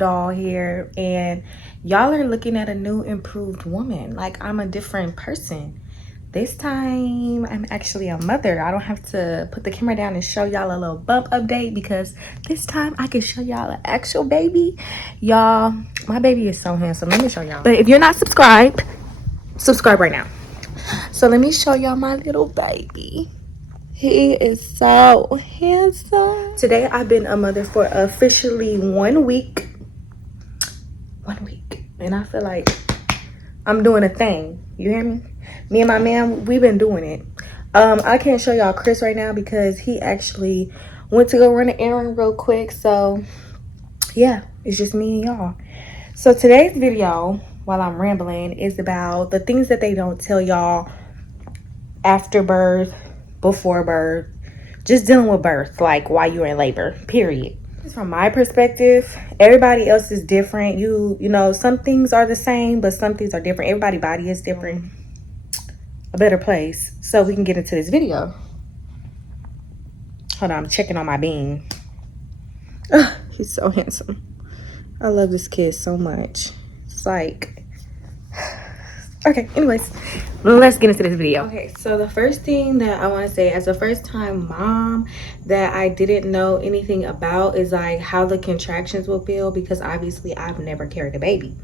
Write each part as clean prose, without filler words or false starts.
doll here, and y'all are looking at a new improved woman. Like, I'm a different person. This time I'm actually a mother. I don't have to put the camera down and show y'all a little bump update, because this time I can show y'all an actual baby. Y'all, my baby is so handsome. Let me show y'all. But if you're not subscribed, subscribe right now. So let me show y'all my little baby. He is so handsome. Today I've been a mother for officially 1 week. 1 week. And I feel like I'm doing a thing. You hear me? Me and my man, we've been doing it. I can't show y'all Chris right now because he actually went to go run an errand real quick. So yeah, it's just me and y'all. So today's video, while I'm rambling, is about the things that they don't tell y'all after birth, before birth, just dealing with birth, like while you're in labor, period. From my perspective, everybody else is different. You know, some things are the same, but some things are different. Everybody's body is different. A better place. So we can get into this video. Hold on, I'm checking on my bean. Oh, he's so handsome. I love this kid so much. It's like, okay, anyways, let's get into this video. Okay, so the first thing that I want to say as a first time mom that I didn't know anything about is like how the contractions will feel, because obviously I've never carried a baby.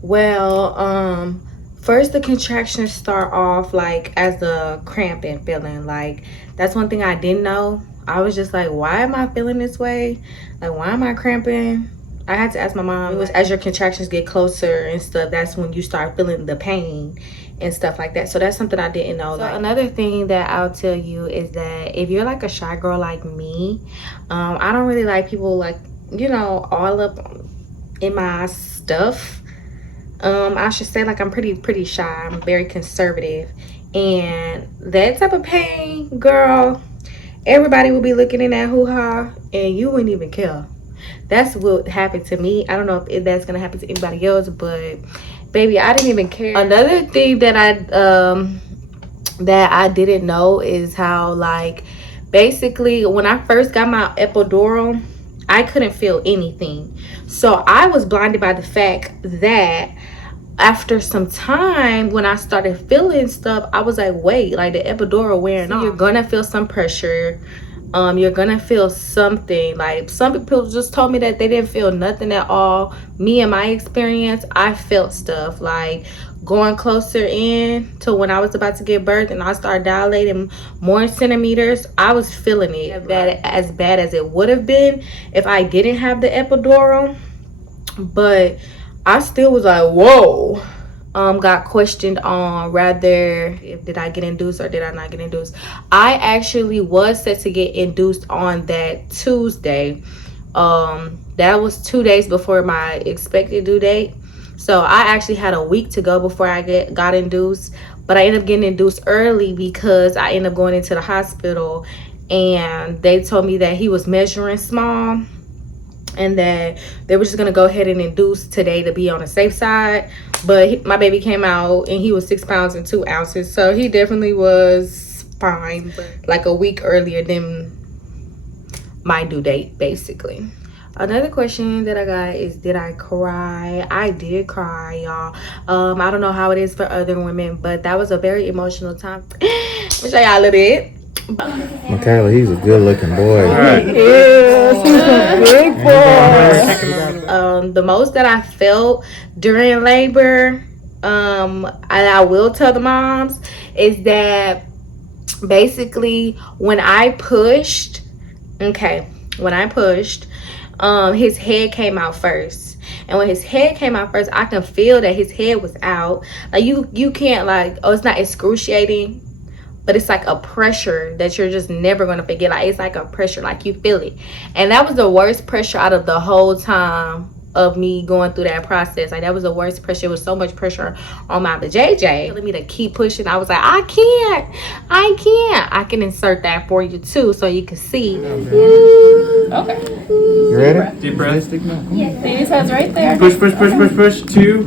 Well, first the contractions start off like as the cramping feeling. Like, that's one thing I didn't know. I was just like, why am I feeling this way? Like, why am I cramping? I had to ask my mom. It was as your contractions get closer and stuff, that's when you start feeling the pain and stuff like that. So that's something I didn't know. So another thing that I'll tell you is that if you're like a shy girl like me, I don't really like people like, you know, all up in my stuff. I should say, like, I'm pretty shy. I'm very conservative, and that type of pain, girl, everybody will be looking in that hoo-ha and you wouldn't even care. That's what happened to me. I don't know if that's gonna happen to anybody else, but baby, I didn't even care. Another thing that I didn't know is how, like, basically when I first got my epidural, I couldn't feel anything. So I was blinded by the fact that after some time, when I started feeling stuff, I was like, wait, like the epidural wearing off. You're gonna feel some pressure. You're gonna feel something. Like, some people just told me that they didn't feel nothing at all. Me, in my experience, I felt stuff like going closer in to when I was about to give birth and I started dilating more centimeters. I was feeling it as bad as it would have been if I didn't have the epidural. But I still was like, whoa. Got questioned on rather if did I get induced or did I not get induced. I actually was set to get induced on that Tuesday. That was 2 days before my expected due date. So I actually had a week to go before I got induced. But I ended up getting induced early because I ended up going into the hospital and they told me that he was measuring small, and that they were just gonna go ahead and induce today to be on the safe side. But my baby came out and he was 6 pounds and 2 ounces, so he definitely was fine, but like a week earlier than my due date, basically. Another question that I got is, did I cry? I did cry, y'all. I don't know how it is for other women, but that was a very emotional time. Let me show y'all a little bit. Michaela, he's a good looking boy. Yes, he's a big boy. The most that I felt during labor, and I will tell the moms, is that basically when I pushed, his head came out first. And when his head came out first, I can feel that his head was out. Like, you can't, like, oh, it's not excruciating, but it's like a pressure that you're just never going to forget. Like, it's like a pressure, like you feel it. And that was the worst pressure out of the whole time of me going through that process. Like, that was the worst pressure. It was so much pressure on my JJ telling me to keep pushing. I was like, I can insert that for you too, so you can see. Okay. You ready? Deep breath. Yes. Penis has right there. Push. 2,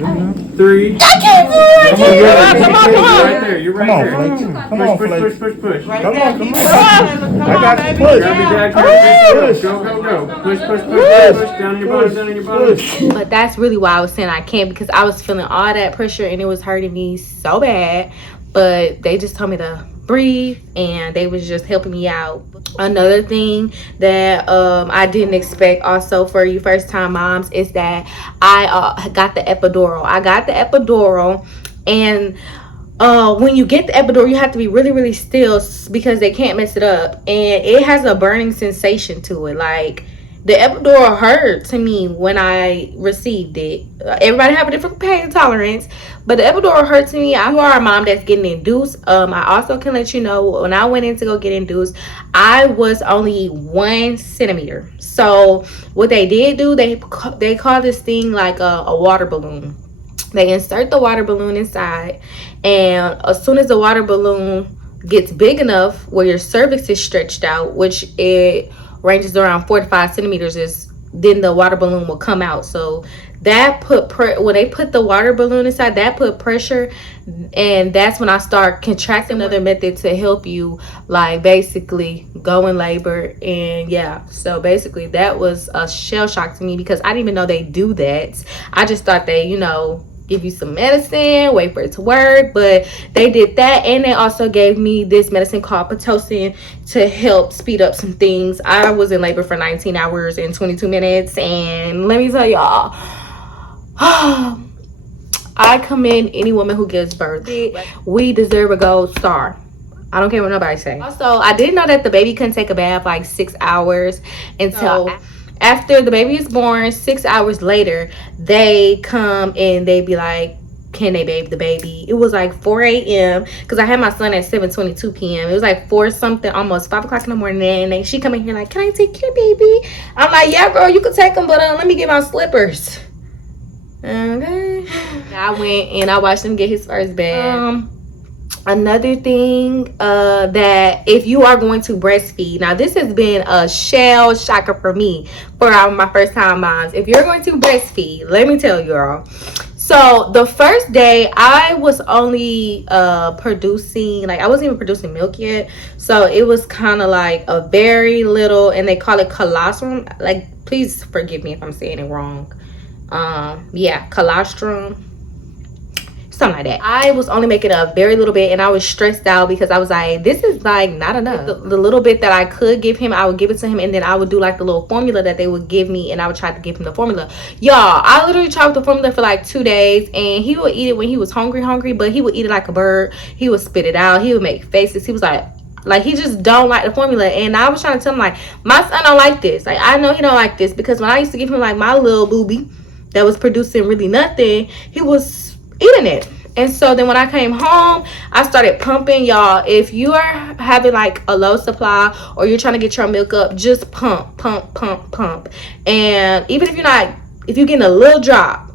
3. I can't do it. Come on. Right there. You're right there. Come on, Flake. Push. Come on. I got you. Push. Grab your dad. Go. Push. Down in your body. But that's really why I was saying I can't, because I was feeling all that pressure and it was hurting me so bad. But they just told me to breathe and they was just helping me out. Another thing that I didn't expect also for you first time moms is that I got the epidural. I got the epidural, and when you get the epidural, you have to be really, really still because they can't mess it up. And it has a burning sensation to it. Like, the epidural hurt to me when I received it. Everybody have a different pain tolerance, but the epidural hurt to me. You are a mom that's getting induced. I also can let you know, when I went in to go get induced, I was only 1 centimeter. So what they did do, they call this thing like a water balloon. They insert the water balloon inside, and as soon as the water balloon gets big enough where your cervix is stretched out, which it ranges around 4 to 5 centimeters, then the water balloon will come out. So that when they put the water balloon inside, that put pressure, and that's when I start contracting. Another method to help you, like, basically go in labor. And yeah, so basically that was a shell shock to me because I didn't even know they do that. I just thought they, give you some medicine, wait for it to work, but they did that. And they also gave me this medicine called Pitocin to help speed up some things. I was in labor for 19 hours and 22 minutes, and let me tell y'all, I commend any woman who gives birth. We deserve a gold star. I don't care what nobody say. Also, I didn't know that the baby couldn't take a bath like 6 hours until after the baby is born. 6 hours later, they come and they be like, can they bathe the baby? It was like 4 a.m. because I had my son at 7:22 p.m. It was like 4 something, almost 5 o'clock in the morning, and she come in here like, can I take your baby? I'm like, yeah, girl, you can take him, but let me get my slippers. Okay. I went and I watched him get his first bath. Another thing that if you are going to breastfeed, now this has been a shell shocker for me for my first time moms. If you're going to breastfeed, let me tell you all. So the first day I was only producing, like, I wasn't even producing milk yet. So it was kind of like a very little, and they call it colostrum. Like, please forgive me if I'm saying it wrong. Yeah, colostrum, something like that. I was only making a very little bit, and I was stressed out because I was like, this is like not enough. The little bit that I could give him, I would give it to him, and then I would do like the little formula that they would give me, and I would try to give him the formula. Y'all, I literally tried with the formula for like 2 days, and he would eat it when he was hungry, but he would eat it like a bird. He would spit it out. He would make faces. He was like he just don't like the formula. And I was trying to tell him, like, my son don't like this. Like, I know he don't like this, because when I used to give him like my little booby that was producing really nothing, he was eating it. And so then when I came home, I started pumping. Y'all, if you are having like a low supply or you're trying to get your milk up, just pump. And even if you're getting a little drop,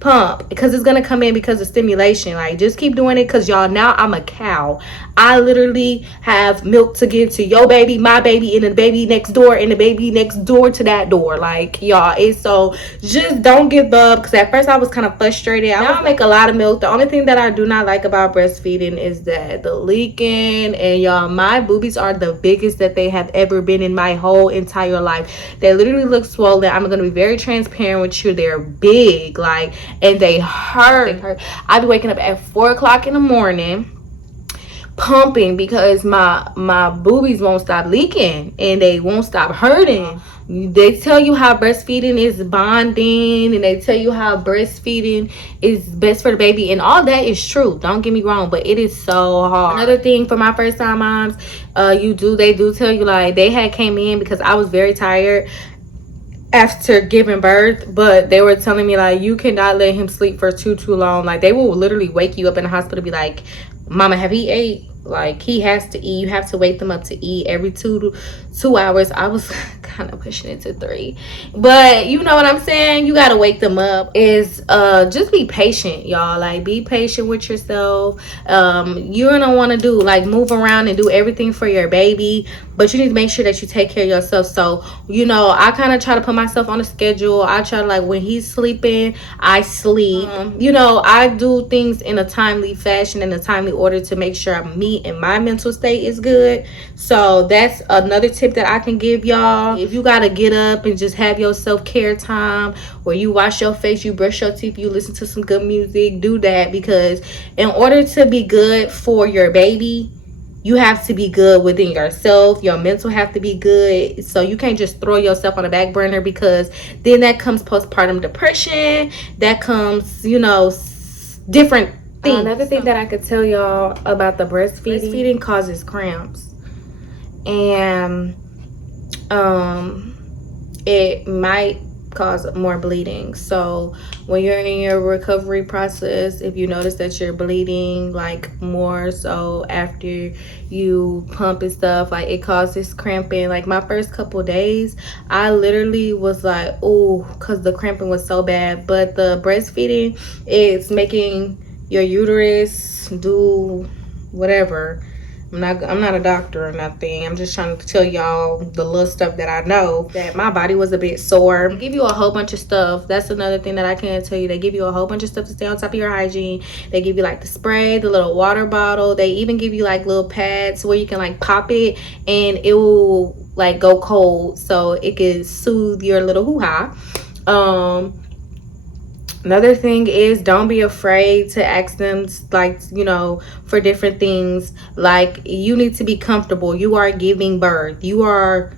pump, because it's gonna come in because of stimulation. Like, just keep doing it, because y'all, now I'm a cow. I literally have milk to give to your baby, my baby, and the baby next door, and the baby next door to that door. Like, y'all, it's so, just don't give up, because at first I was kind of frustrated. I make a lot of milk. The only thing that I do not like about breastfeeding is that the leaking. And y'all, my boobies are the biggest that they have ever been in my whole entire life. They literally look swollen. I'm gonna be very transparent with you. They're big, like, and they hurt. I be waking up at 4 o'clock in the morning pumping because my boobies won't stop leaking and they won't stop hurting. They tell you how breastfeeding is bonding, and they tell you how breastfeeding is best for the baby, and all that is true, don't get me wrong, but it is so hard. Another thing for my first time moms, they do tell you, like, they had came in because I was very tired after giving birth, but they were telling me, like, you cannot let him sleep for too long. Like, they will literally wake you up in the hospital, be like, mama, have he ate? Like, he has to eat. You have to wake them up to eat every 2 hours. I was kind of pushing it to 3, but you know what I'm saying, you gotta wake them up. Is just be patient, y'all. Like, be patient with yourself. You're gonna want to do, like, move around and do everything for your baby, but you need to make sure that you take care of yourself. So, you know, I kind of try to put myself on a schedule. I try to, like, when he's sleeping, I sleep. You know, I do things in a timely fashion, in a timely order, to make sure me and my mental state is good. So that's another tip that I can give y'all. If you gotta get up and just have your self-care time where you wash your face, you brush your teeth, you listen to some good music, do that. Because in order to be good for your baby, you have to be good within yourself. Your mental have to be good. So you can't just throw yourself on the back burner, because then that comes postpartum depression. That comes, you know, different things. Another thing that I could tell y'all about the breastfeeding causes cramps. And it might cause more bleeding. So when you're in your recovery process, if you notice that you're bleeding like more so after you pump and stuff, like it causes cramping. Like my first couple days, I literally was like, oh, because the cramping was so bad. But the breastfeeding, it's making your uterus do whatever. I'm not a doctor or nothing. I'm just trying to tell y'all the little stuff that I know. That my body was a bit sore. They give you a whole bunch of stuff. That's another thing that I can tell you. They give you a whole bunch of stuff to stay on top of your hygiene. They give you like the spray, the little water bottle. They even give you like little pads where you can like pop it and it will like go cold, so it can soothe your little hoo-ha. Another thing is, don't be afraid to ask them, like, you know, for different things. Like, you need to be comfortable. You are giving birth. You are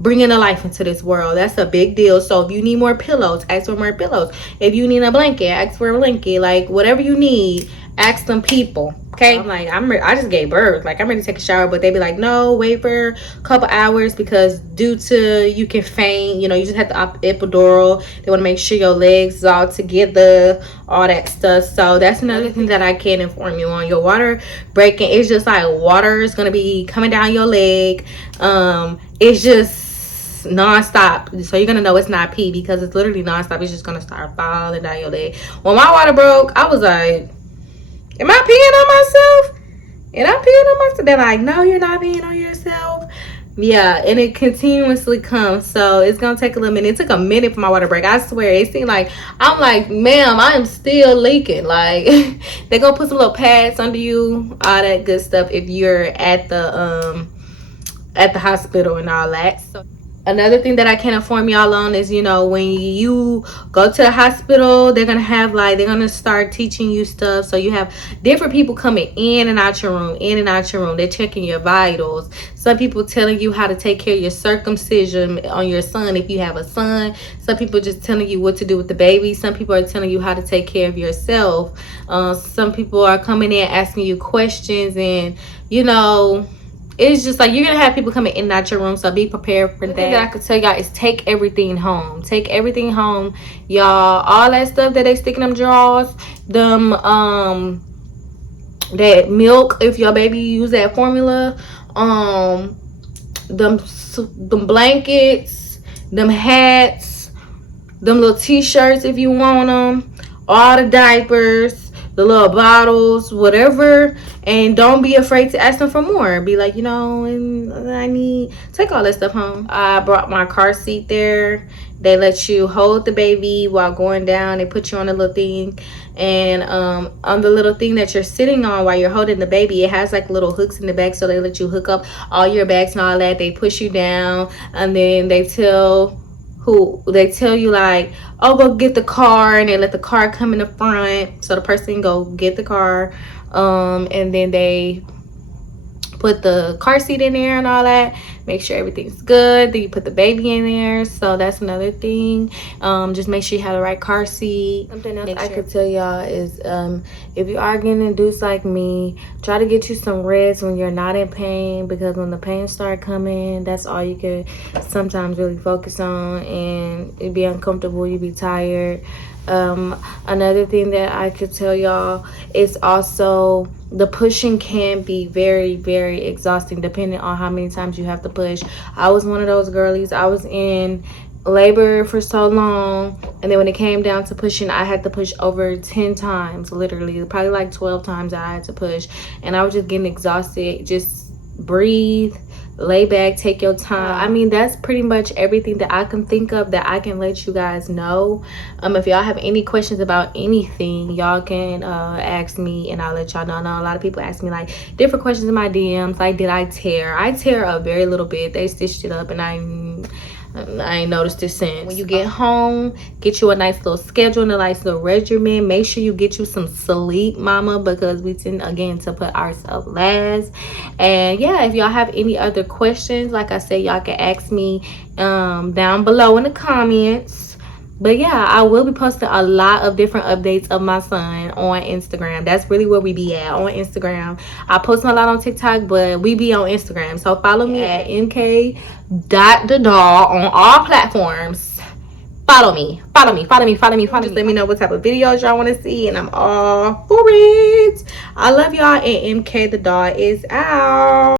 bringing a life into this world. That's a big deal. So if you need more pillows, ask for more pillows. If you need a blanket, ask for a blanket. Like, whatever you need, ask them people. Okay, I'm like, I just gave birth. Like, I'm ready to take a shower, but they be like, no, wait for a couple hours, because due to you can faint. You know, you just have to epidural. They want to make sure your legs is all together, all that stuff. So that's another thing that I can inform you on. Your water breaking, it's just like water is gonna be coming down your leg. It's just non-stop, so you're gonna know it's not pee, because it's literally non-stop. It's just gonna start falling down your leg. When my water broke, I was like, am I peeing on myself? And I'm peeing on myself. They're like, no, you're not peeing on yourself. Yeah, and it continuously comes. So it's gonna take a little minute. It took a minute for my water break. I swear, it seemed like, I'm like, ma'am, I am still leaking. Like, they're gonna put some little pads under you, all that good stuff, if you're at the hospital and all that. So another thing that I can inform y'all on is, you know, when you go to the hospital, they're gonna have like, they're gonna start teaching you stuff. So you have different people coming in and out your room. They're checking your vitals. Some people telling you how to take care of your circumcision on your son if you have a son. Some people just telling you what to do with the baby. Some people are telling you how to take care of yourself. Some people are coming in asking you questions, and you know, it's just like, you're gonna have people coming in and out your room, so be prepared for that. The thing that I could tell y'all is take everything home. Take everything home, y'all. All that stuff that they stick in them drawers, them that milk, if your baby use that formula, them blankets, them hats, them little t-shirts if you want them, all the diapers, the little bottles, whatever. And don't be afraid to ask them for more. Be like, you know, and I need, take all that stuff home. I brought my car seat there. They let you hold the baby while going down. They put you on a little thing, and on the little thing that you're sitting on while you're holding the baby, it has like little hooks in the back, so they let you hook up all your bags and all that. They push you down, and then they tell you like, oh, go get the car, and they let the car come in the front, so the person can go get the car. And then they put the car seat in there and all that, make sure everything's good. Then you put the baby in there. So that's another thing. Just make sure you have the right car seat. Something else I could tell y'all is, if you are getting induced like me, try to get you some rest when you're not in pain, because when the pain start coming, that's all you can sometimes really focus on, and it'd be uncomfortable, you'd be tired. Another thing that I could tell y'all is also, the pushing can be very, very exhausting depending on how many times you have to push. I was one of those girlies. I was in labor for so long, and then when it came down to pushing, I had to push over 10 times, literally, probably like 12 times I had to push, and I was just getting exhausted, just breathe, lay back, take your time. I mean, that's pretty much everything that I can think of that I can let you guys know. If y'all have any questions about anything, y'all can ask me and I'll let y'all know. I know a lot of people ask me like different questions in my DMs, like did I tear a very little bit. They stitched it up and I ain't noticed it since. When you get home, get you a nice little schedule and a nice little regimen. Make sure you get you some sleep, mama, because we tend again to put ourselves last. And yeah, if y'all have any other questions, like I said, y'all can ask me down below in the comments. But yeah, I will be posting a lot of different updates of my son on Instagram. That's really where we be at, on Instagram. I post a lot on TikTok, but we be on Instagram. So follow me at mk.thedoll on all platforms. Follow me. Just let me know what type of videos y'all want to see, and I'm all for it. I love y'all, and MK the doll is out.